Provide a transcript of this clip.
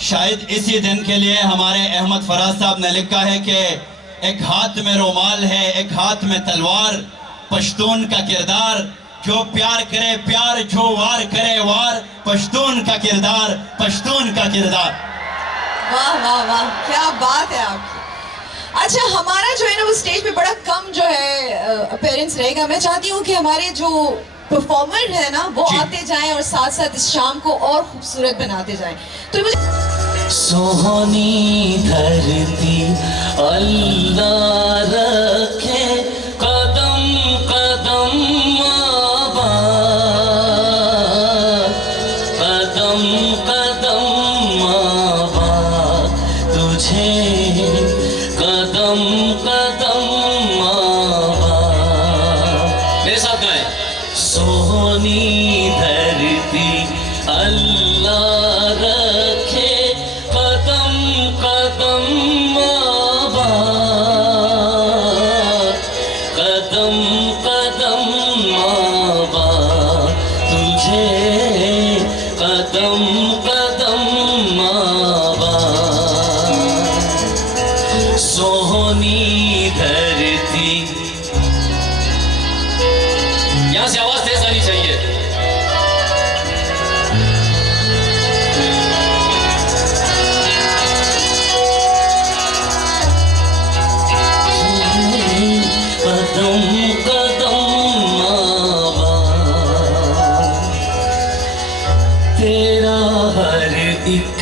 शायद इसी दिन के लिए हमारे अहमद फराज साहब ने लिखा है कि एक हाथ में रुमाल है, एक हाथ में तलवार, पश्तून का किरदार, जो प्यार करे प्यार, जो वार करे वार, पश्तून का किरदार, पश्तून का किरदार। वाह वाह वाह, क्या बात है आपकी। अच्छा, हमारा जो है ना वो स्टेज पे बड़ा कम जो है अपीयरेंस रहेगा। मैं चाहती हूँ कि हमारे जो परफॉर्मर है ना वो आते जाएं और साथ साथ इस शाम को और खूबसूरत बनाते जाएं। तो मुझे सोहनी धरती अल्लाह रखे कदम कदम आबाद, कदम कदम आबाद तुझे, कदम कदम आबाद। मेरे साथ गाएं। सोहनी धरती अल्लाह रखे कदम कदम आबाद, कदम कदम आबाद तुझे, कदम कदम आबाद। सोहनी धरती, यहां से आवाज तेज आनी चाहिए। कदम कदम आबाद, तेरा हर एक